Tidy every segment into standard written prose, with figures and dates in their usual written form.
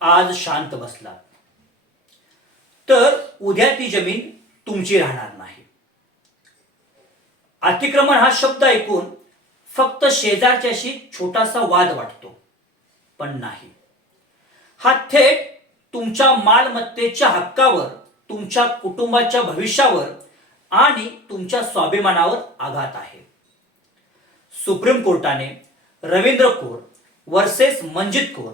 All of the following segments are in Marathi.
आज शांत बसला तर उद्या ती जमीन तुमची राहणार नाही. अतिक्रमण हा शब्द ऐकून फक्त शेजारच्याशी छोटासा वाद वाटतो, पण नाही. हा थेट तुमच्या मालमत्तेच्या हक्कावर, तुमच्या कुटुंबाच्या भविष्यावर आणि तुमच्या स्वाभिमानावर आघात आहे. सुप्रीम कोर्टाने रवींद्र कौर वर्सेस मंजित कौर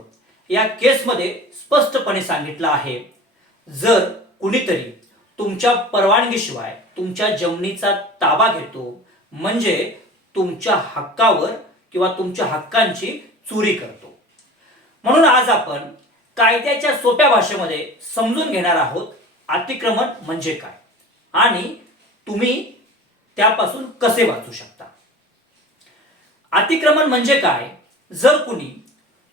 या केसमध्ये स्पष्टपणे सांगितलं आहे, जर कुणीतरी तुमच्या परवानगीशिवाय तुमच्या जमिनीचा ताबा घेतो म्हणजे तुमच्या हक्कावर किंवा तुमच्या हक्कांची चोरी करतो. म्हणून आज आपण कायद्याच्या सोप्या भाषेमध्ये समजून घेणार आहोत अतिक्रमण म्हणजे काय आणि तुम्ही त्यापासून कसे वाचू शकता. अतिक्रमण म्हणजे काय? जर कुणी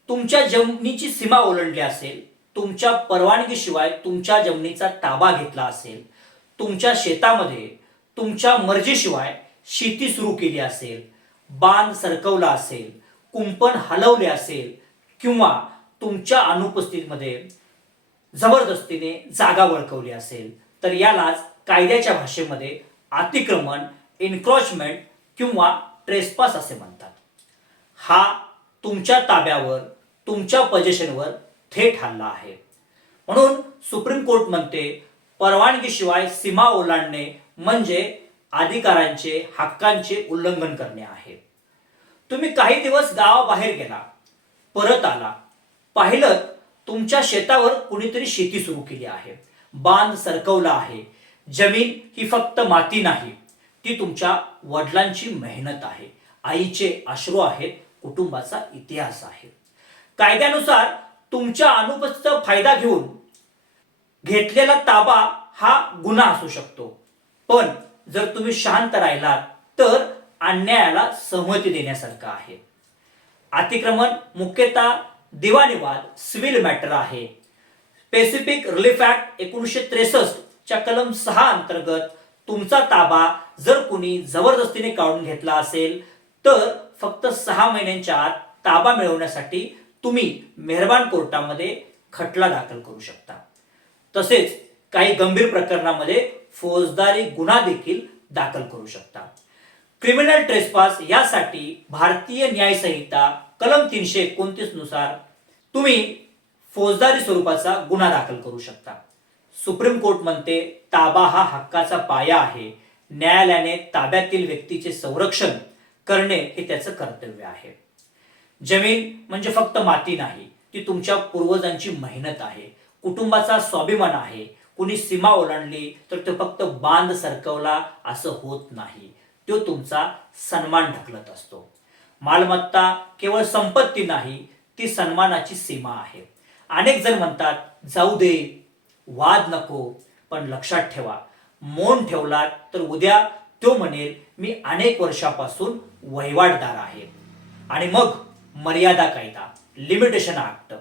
तुमच्या जमिनीची सीमा ओलांडली असेल, तुमच्या परवानगीशिवाय तुमच्या जमिनीचा ताबा घेतला असेल, तुमच्या शेतामध्ये तुमच्या मर्जीशिवाय शेती सुरू केली असेल, बांध सरकवला असेल, कुंपण हलवले असेल किंवा तुमच्या अनुपस्थितीमध्ये जबरदस्तीने जागा वळकवली असेल, तर यालाच कायद्याच्या भाषेमध्ये अतिक्रमण, एन्क्रोचमेंट किंवा ट्रेसपास असे म्हणतात. हा तुमच्या ताब्यावर, तुमच्या पोझिशनवर थेट हल्ला आहे. म्हणून सुप्रीम कोर्ट म्हणते, परवानगीशिवाय सीमा ओलांडणे म्हणजे अधिकारांचे, हक्कांचे उल्लंघन करणे आहे. तुम्ही काही दिवस गावाबाहेर गेला, परत आला, पाहिलं तुमच्या शेतावर कुणीतरी शेती सुरू केली आहे, बांध सरकवला आहे. जमीन ही फक्त माती नाही, ती तुमच्या वडिलांची मेहनत आहे, आईचे अश्रू आहेत, कुटुंबाचा इतिहास आहे. कायद्यानुसार तुमच्या अनुपस्थितीचा फायदा घेऊन घेतलेला ताबा हा गुन्हा असू शकतो. पण जर तुम्ही शांत राहिलात तर अन्यायाला सहमती देण्यासारखं आहे. अतिक्रमण मुख्यतः दिवाणी वाद, सिव्हिल मॅटर आहे. पॅसिफिक रिलीफ ऍक्ट 1963 च्या कलम 6 अंतर्गत तुमचा ताबा जर कुणी जबरदस्तीने काढून घेतला असेल तर फक्त 6 महिन्यांच्या आत ताबा मिळवण्यासाठी तुम्ही मेहरबान कोर्टामध्ये खटला दाखल करू शकता. तसेच काही गंभीर प्रकरणामध्ये फौजदारी गुन्हा देखील दाखल करू शकता. क्रिमिनल ट्रेसपास यासाठी भारतीय न्याय संहिता कलम 329 नुसार तुम्ही फौजदारी स्वरूपाचा गुन्हा दाखल करू शकता. सुप्रीम कोर्ट म्हणते, ताबा हा हक्काचा पाया आहे. न्यायालयाने ताब्यातील व्यक्तीचे संरक्षण करणे हे त्याचं कर्तव्य आहे. जमीन म्हणजे फक्त माती नाही, ती तुमच्या पूर्वजांची मेहनत आहे, कुटुंबाचा स्वाभिमान आहे. कुणी सीमा ओलांडली तर तो फक्त बांध सरकवला असं होत नाही, तो तुमचा सन्मान ढकलत असतो. मालमत्ता केवळ संपत्ती नाही, ती सन्मानाची सीमा आहे. अनेक जण म्हणतात, जाऊ दे, वाद नको, पण लक्षात ठेवा, मौन ठेवलात तर उद्या तो म्हणेल, मी अनेक वर्षापासून वहिवाटदार आहे. आणि मग मर्यादा कायदा, लिमिटेशन ऍक्ट.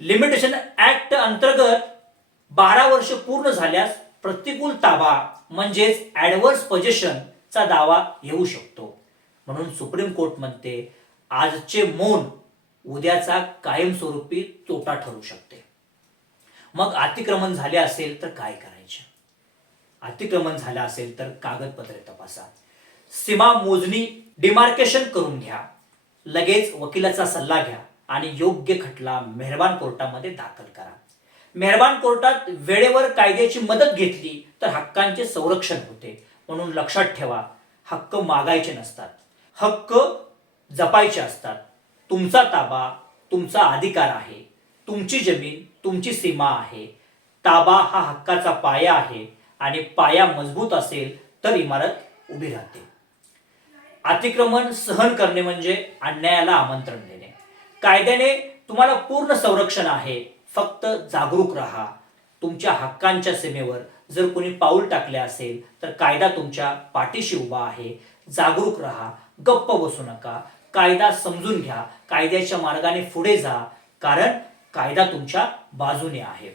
लिमिटेशन ऍक्ट अंतर्गत 12 वर्ष पूर्ण झाल्यास प्रतिकूल ताबा म्हणजेच ऍडव्हर्स पोझिशनचा दावा येऊ शकतो. म्हणून सुप्रीम कोर्ट म्हणते, आजचे मौन उद्याचा कायमस्वरूपी तोटा ठरू शकते. मग अतिक्रमण झाले असेल तर काय करायचे? अतिक्रमण झाले असेल तर कागदपत्रे तपासा, सीमा मोजणी डिमार्केशन करून घ्या, लगेच वकिलाचा सल्ला घ्या आणि योग्य खटला मेहरबान कोर्टामध्ये दाखल करा. मेहरबान कोर्टात वेळेवर कायद्याची मदत घेतली तर हक्कांचे संरक्षण होते. म्हणून लक्षात ठेवा, हक्क मागायचे नसतात, हक्क जपायचे असतात. तुमचा ताबा तुमचा अधिकार आहे, तुमची जमीन तुमची सीमा आहे. ताबा हा हक्काचा पाया आहे आणि पाया मजबूत असेल तर इमारत उभी राहते. अतिक्रमण सहन करणे म्हणजे अन्यायाला आमंत्रण देणे. कायद्याने तुम्हाला पूर्ण संरक्षण आहे, फक्त जागरूक राहा. तुमच्या हक्कांच्या सीमेवर जर कोणी पाऊल टाकले असेल तर कायदा तुमच्या पाठीशी उभा आहे. जागरूक राहा, गप्प बसू नका, कायदा समजून घ्या, कायद्याच्या मार्गाने पुढे जा, कारण कायदा तुमच्या बाजूने आहे.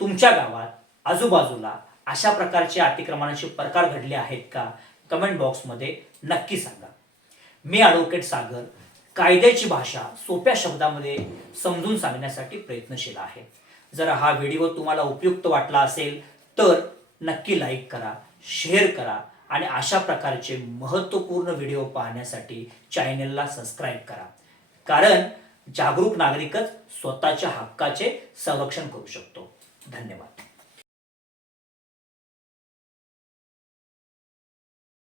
तुमच्या गावात आजूबाजूला अशा प्रकारचे अतिक्रमणाचे प्रकार घडले आहेत का? कमेंट बॉक्समध्ये नक्की सांगा. मी ॲडव्होकेट सागर, कायद्याची भाषा सोप्या शब्दामध्ये समजून सांगण्यासाठी प्रयत्नशील आहे. जर हा व्हिडिओ तुम्हाला उपयुक्त वाटला असेल तर नक्की लाईक करा, शेअर करा आणि अशा प्रकारचे महत्त्वपूर्ण व्हिडिओ पाहण्यासाठी चॅनेलला सबस्क्राईब करा. कारण जागरूक नागरिकच स्वतःच्या हक्काचे संरक्षण करू शकतो. धन्यवाद.